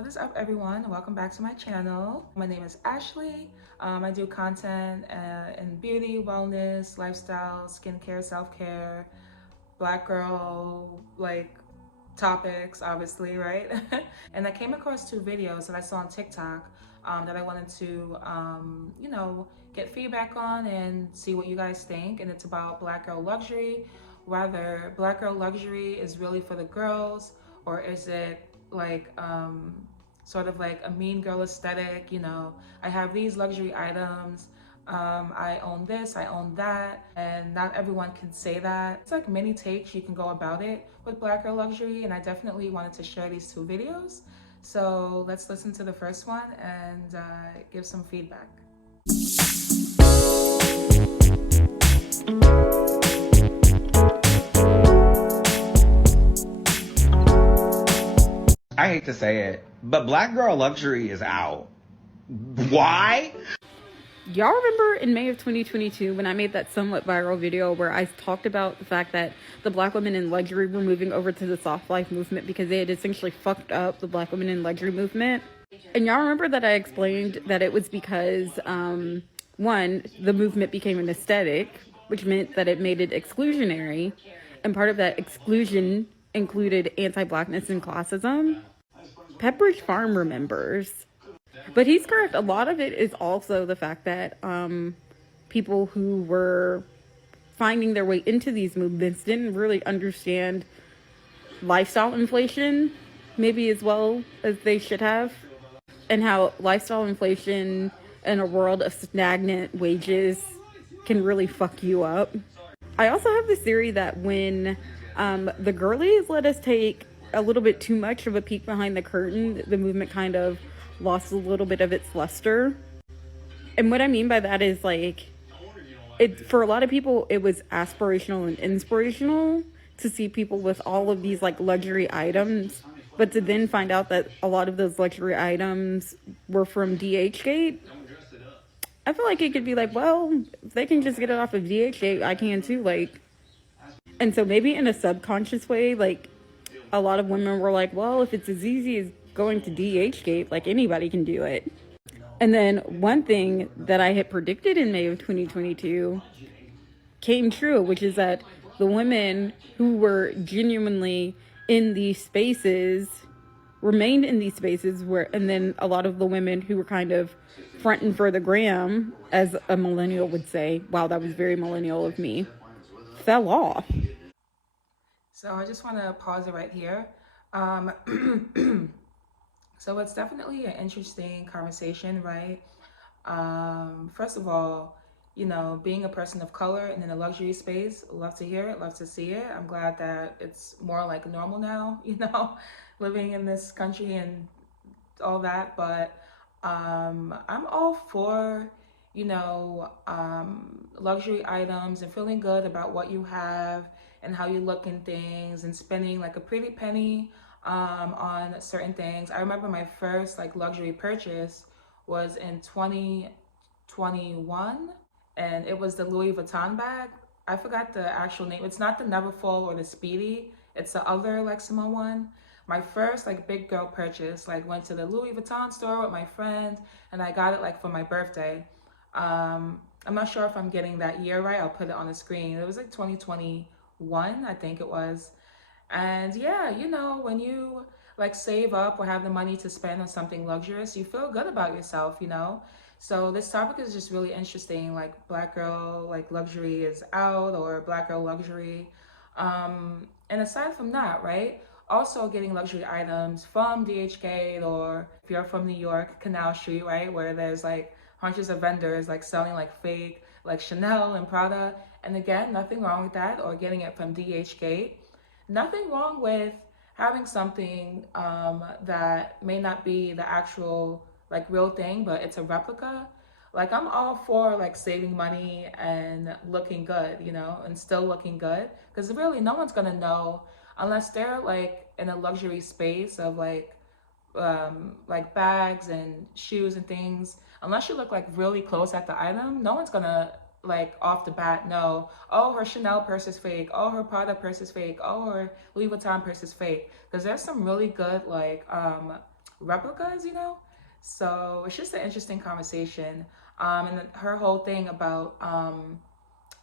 What is up, everyone? Welcome back to my channel. My name is Ashley. I do content in beauty, wellness, lifestyle, skincare, self-care, black girl topics, obviously, right? And I came across two videos that I saw on TikTok that I wanted to get feedback on and see what you guys think. And it's about black girl luxury, whether black girl luxury is really for the girls, or is it sort of like a mean girl aesthetic. I have these luxury items, I own this, I own that, and not everyone can say that. It's like many takes you can go about it with black girl luxury, and I definitely wanted to share these two videos. So let's listen to the first one and give some feedback. I hate to say it, but black girl luxury is out. Why? Y'all remember in May of 2022 when I made that somewhat viral video where I talked about the fact that the black women in luxury were moving over to the soft life movement because they had essentially fucked up the black women in luxury movement? And y'all remember that I explained that it was because, one, the movement became an aesthetic, which meant that it made it exclusionary. And part of that exclusion included anti-blackness and classism. Pepperidge Farm remembers. But he's correct. A lot of it is also the fact that people who were finding their way into these movements didn't really understand lifestyle inflation maybe as well as they should have, and how lifestyle inflation in a world of stagnant wages can really fuck you up. I also have this theory that when the girlies let us take a little bit too much of a peek behind the curtain, the movement kind of lost a little bit of its luster. And what I mean by that is, for a lot of people, it was aspirational and inspirational to see people with all of these luxury items, but to then find out that a lot of those luxury items were from DHgate. I feel like it could be well, if they can just get it off of DHgate, I can too. And so maybe in a subconscious way, a lot of women were well, if it's as easy as going to DHgate, anybody can do it. And then one thing that I had predicted in May of 2022 came true, which is that the women who were genuinely in these spaces remained in these spaces, and then a lot of the women who were kind of fronting for the gram, as a millennial would say, wow, that was very millennial of me, fell off. So I just want to pause it right here. So it's definitely an interesting conversation, right? First of all, being a person of color and in a luxury space, love to hear it, love to see it. I'm glad that it's more like normal now, living in this country and all that. But I'm all for, luxury items and feeling good about what you have and how you look in things and spending a pretty penny on certain things. I remember my first luxury purchase was in 2021, and it was the Louis Vuitton bag. I forgot the actual name. It's not the Neverfull or the Speedy. It's the other small one. My first big girl purchase went to the Louis Vuitton store with my friend, and I got it for my birthday. I'm not sure if I'm getting that year right. I'll put it on the screen. It was 2021, I think it was. And yeah, when you save up or have the money to spend on something luxurious, you feel good about yourself, So this topic is just really interesting. Black girl luxury is out, or black girl luxury. And aside from that, right? Also getting luxury items from DHgate, or if you're from New York, Canal Street, right? Where there's hundreds of vendors selling fake Chanel and Prada. And again, nothing wrong with that, or getting it from DHgate. Nothing wrong with having something that may not be the actual real thing, but it's a replica. I'm all for saving money and looking good, and still looking good, because really no one's gonna know unless they're in a luxury space of bags and shoes and things. Unless you look really close at the item, no one's gonna off the bat know, oh, her Chanel purse is fake, oh, her Prada purse is fake, oh, her Louis Vuitton purse is fake. Because there's some really good replicas, you know? So it's just an interesting conversation. And her whole thing about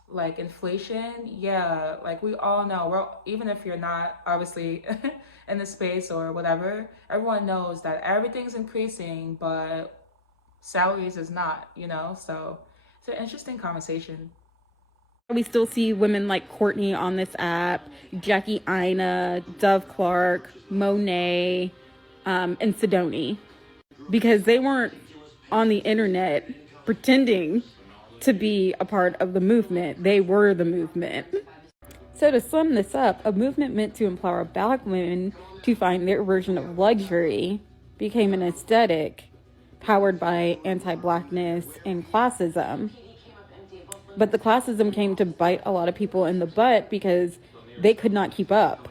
like inflation, yeah, like we all know, we're, even if you're not obviously in the space or whatever, everyone knows that everything's increasing, but salaries is not, you know? So it's an interesting conversation. We still see women like Courtney on this app, Jackie Ina, Dove Clark, Monet, and Sidoni, because they weren't on the internet pretending to be a part of the movement. They were the movement. So to sum this up, a movement meant to empower Black women to find their version of luxury became an aesthetic powered by anti-Blackness and classism. But the classism came to bite a lot of people in the butt because they could not keep up.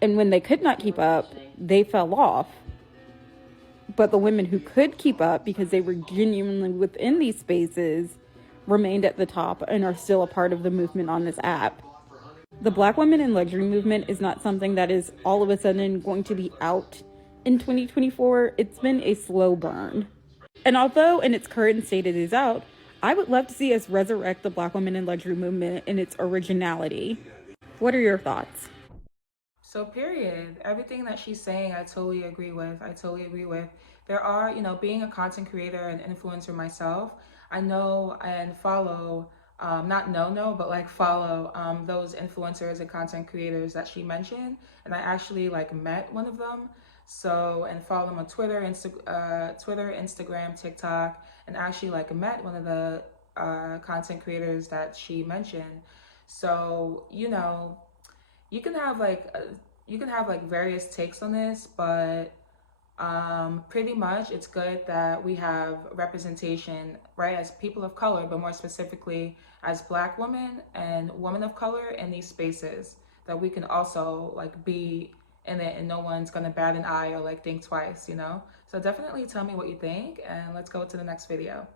And when they could not keep up, they fell off. But the women who could keep up because they were genuinely within these spaces remained at the top and are still a part of the movement on this app. The Black women in luxury movement is not something that is all of a sudden going to be out in 2024. It's been a slow burn. And although in its current state it is out, I would love to see us resurrect the Black women in luxury movement in its originality. What are your thoughts? So period. Everything that she's saying, I totally agree with. I totally agree with. There are, you know, being a content creator and influencer myself, I know and follow, not know, but like follow those influencers and content creators that she mentioned. And I actually like met one of them. So, and follow them on Twitter, Twitter, Instagram, TikTok, and actually like met one of the content creators that she mentioned. So, you know, you can have like you can have like various takes on this, but pretty much it's good that we have representation, right, as people of color, but more specifically as Black women and women of color in these spaces, that we can also like be in it and no one's gonna bat an eye or like think twice, you know? So definitely tell me what you think, and let's go to the next video.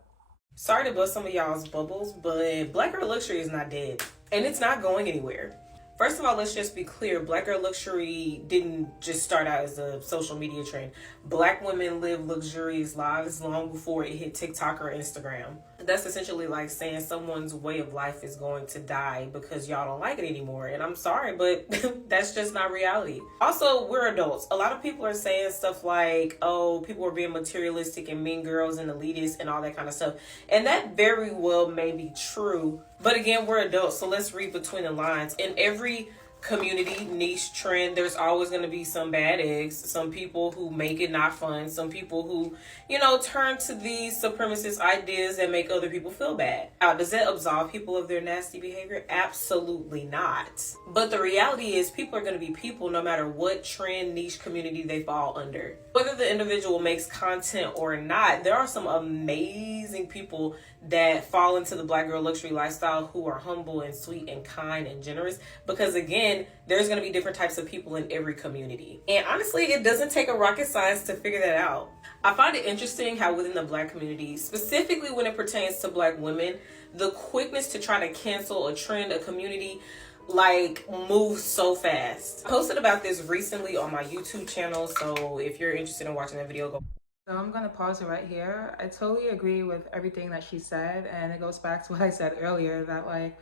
Sorry to bust some of y'all's bubbles, but Black Girl Luxury is not dead. And it's not going anywhere. First of all, let's just be clear. Black Girl Luxury didn't just start out as a social media trend. Black women live luxurious lives long before it hit TikTok or Instagram. That's essentially like saying someone's way of life is going to die because y'all don't like it anymore. And I'm sorry, but that's just not reality. Also, we're adults. A lot of people are saying stuff like, oh, people are being materialistic and mean girls and elitists and all that kind of stuff. And that very well may be true. But again, we're adults, so let's read between the lines. In every community, niche, trend, there's always going to be some bad eggs, some people who make it not fun, some people who, you know, turn to these supremacist ideas that make other people feel bad. Now, does that absolve people of their nasty behavior? Absolutely not. But the reality is people are going to be people no matter what trend, niche, community they fall under. Whether the individual makes content or not, there are some amazing people that fall into the Black Girl Luxury lifestyle who are humble and sweet and kind and generous, because again, there's going to be different types of people in every community. And honestly, it doesn't take a rocket science to figure that out. I find it interesting how within the Black community, specifically when it pertains to Black women, the quickness to try to cancel a trend, a community, like moves so fast. I posted about this recently on my YouTube channel, so if you're interested in watching that video, go. So I'm gonna pause it right here. I totally agree with everything that she said, and it goes back to what I said earlier, that like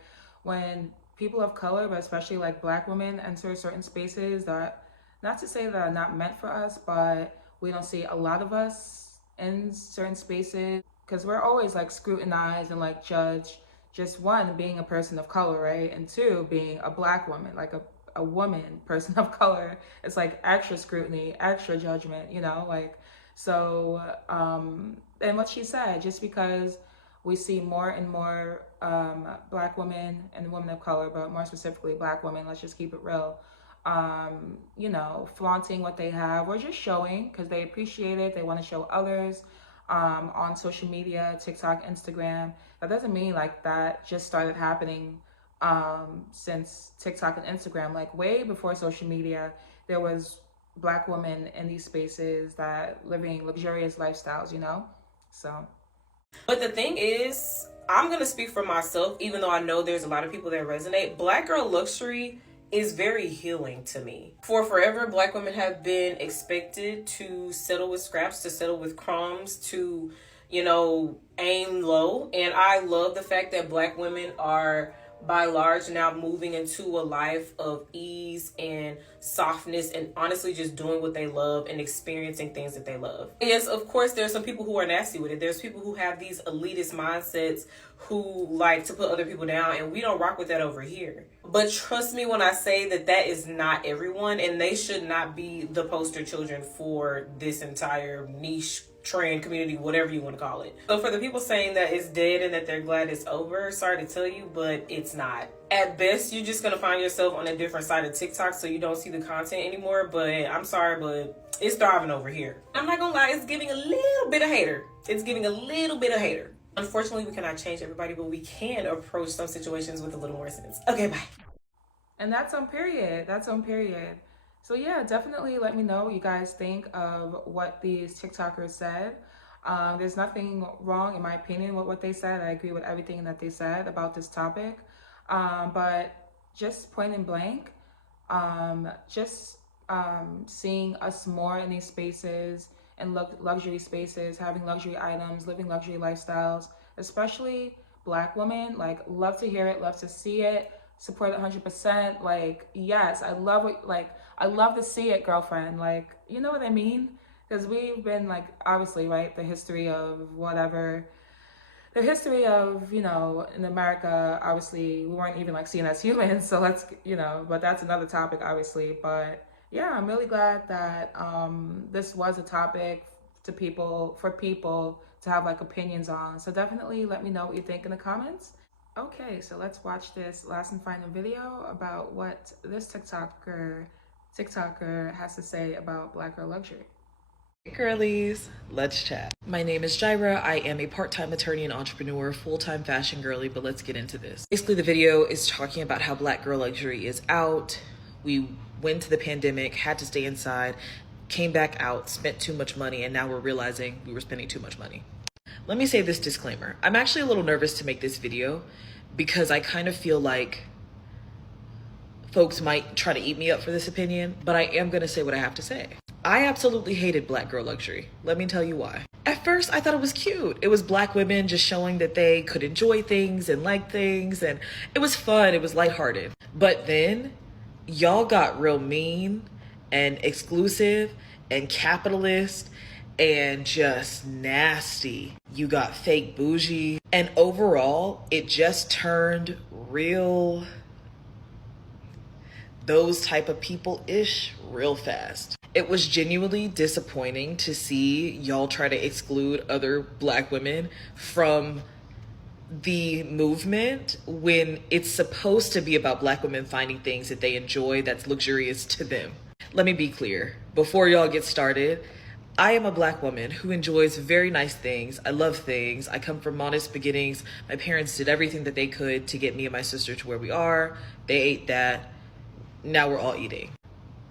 when people of color, but especially like Black women, enter certain spaces that, not to say that are not meant for us, but we don't see a lot of us in certain spaces because we're always like scrutinized and like judged. Just one, being a person of color, right? And two, being a Black woman, like a woman, person of color. It's like extra scrutiny, extra judgment, you know, like. So, and what she said, just because we see more and more Black women and women of color, but more specifically Black women, let's just keep it real, you know, flaunting what they have, or just showing because they appreciate it, they want to show others on social media, TikTok, Instagram. That doesn't mean like that just started happening since TikTok and Instagram. Like way before social media, there was Black women in these spaces that living luxurious lifestyles, you know? So. But the thing is, I'm going to speak for myself, even though I know there's a lot of people that resonate. Black Girl Luxury is very healing to me. For forever, Black women have been expected to settle with scraps, to settle with crumbs, to, you know, aim low. And I love the fact that Black women are by large now moving into a life of ease and softness and honestly just doing what they love and experiencing things that they love. Yes, of course, there's some people who are nasty with it. There's people who have these elitist mindsets who like to put other people down, and we don't rock with that over here. But trust me when I say that that is not everyone, and they should not be the poster children for this entire niche trend community, whatever you want to call it. So for the people saying that it's dead and that they're glad it's over, sorry to tell you, but it's not. At best, you're just gonna find yourself on a different side of TikTok, so you don't see the content anymore. But I'm sorry, but it's thriving over here. I'm not gonna lie, it's giving a little bit of hater. It's giving a little bit of hater. Unfortunately, we cannot change everybody, but we can approach some situations with a little more sense. Okay, bye. And that's on period. That's on period. So yeah, definitely let me know what you guys think of what these TikTokers said. There's nothing wrong, in my opinion, with what they said. I agree with everything that they said about this topic. But just point and blank, seeing us more in these spaces, and luxury spaces, having luxury items, living luxury lifestyles, especially Black women, like, love to hear it, love to see it, support it 100%. Like, yes, I love it. Like, I love to see it, girlfriend. Like, you know what I mean? Because we've been, like, obviously, right, the history of, you know, in America, obviously, we weren't even, like, seen as humans. So let's, you know, but that's another topic, obviously. But yeah, I'm really glad that this was a topic for people to have, like, opinions on. So definitely let me know what you think in the comments. Okay, so let's watch this last and final video about what this TikToker has to say about Black Girl Luxury. Girlies, let's chat. My name is Jaira. I am a part-time attorney and entrepreneur, full-time fashion girly, but let's get into this. Basically, the video is talking about how Black Girl Luxury is out. We went to the pandemic, had to stay inside, came back out, spent too much money, and now we're realizing we were spending too much money. Let me say this disclaimer. I'm actually a little nervous to make this video because I kind of feel like folks might try to eat me up for this opinion, but I am gonna say what I have to say. I absolutely hated Black Girl Luxury. Let me tell you why. At first, I thought it was cute. It was Black women just showing that they could enjoy things and like things, and it was fun, it was lighthearted. But then, y'all got real mean and exclusive and capitalist and just nasty. You got fake bougie, and overall, it just turned real those type of people-ish real fast. It was genuinely disappointing to see y'all try to exclude other Black women from the movement when it's supposed to be about Black women finding things that they enjoy that's luxurious to them. Let me be clear, before y'all get started, I am a Black woman who enjoys very nice things. I love things. I come from modest beginnings. My parents did everything that they could to get me and my sister to where we are. They ate that. Now we're all eating.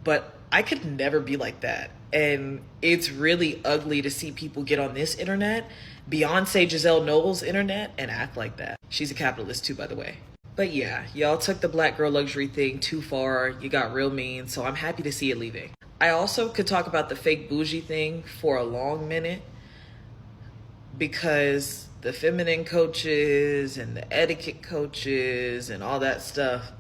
But I could never be like that. And it's really ugly to see people get on this internet, Beyonce Giselle Knowles internet, and act like that. She's a capitalist too, by the way. But yeah, y'all took the Black Girl Luxury thing too far. You got real mean, so I'm happy to see it leaving. I also could talk about the fake bougie thing for a long minute because the feminine coaches and the etiquette coaches and all that stuff,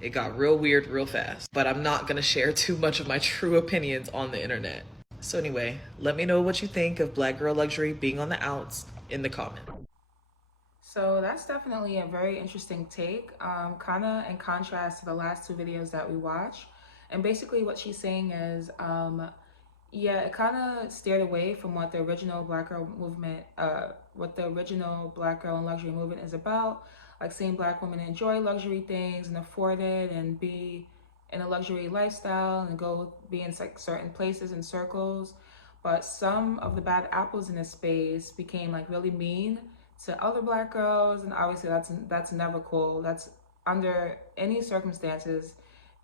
it got real weird real fast. But I'm not gonna share too much of my true opinions on the internet. So anyway, let me know what you think of Black Girl Luxury being on the outs in the comment. So that's definitely a very interesting take, kind of in contrast to the last two videos that we watched. And basically what she's saying is, yeah, it kind of steered away from what the original Black Girl movement, what the original Black Girl and Luxury movement is about. Like seeing Black women enjoy luxury things and afford it and be in a luxury lifestyle and go be in like certain places and circles. But some of the bad apples in this space became like really mean to other Black girls, and obviously that's never cool. That's under any circumstances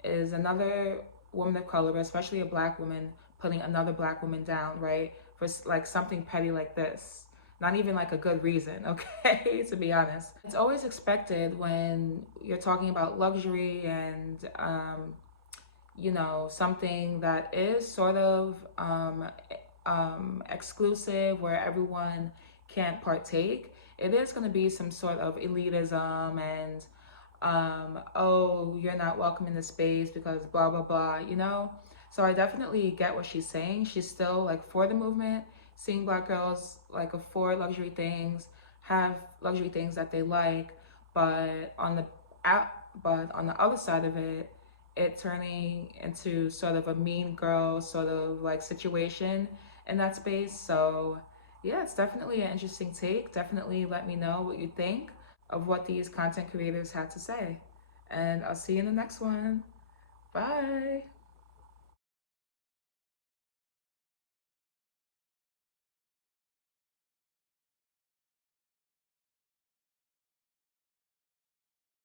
is another woman of color, but especially a Black woman, putting another Black woman down, right? For like something petty like this. Not even like a good reason, okay, to be honest. It's always expected when you're talking about luxury and, you know, something that is sort of exclusive where everyone can't partake. It is going to be some sort of elitism and, oh, you're not welcome in the space because blah, blah, blah, you know? So I definitely get what she's saying. She's still like for the movement, seeing Black girls like afford luxury things, have luxury things that they like, but on the other side of it, it turning into sort of a mean girl sort of like situation in that space. So yeah, it's definitely an interesting take. Definitely let me know what you think of what these content creators had to say. And I'll see you in the next one. Bye.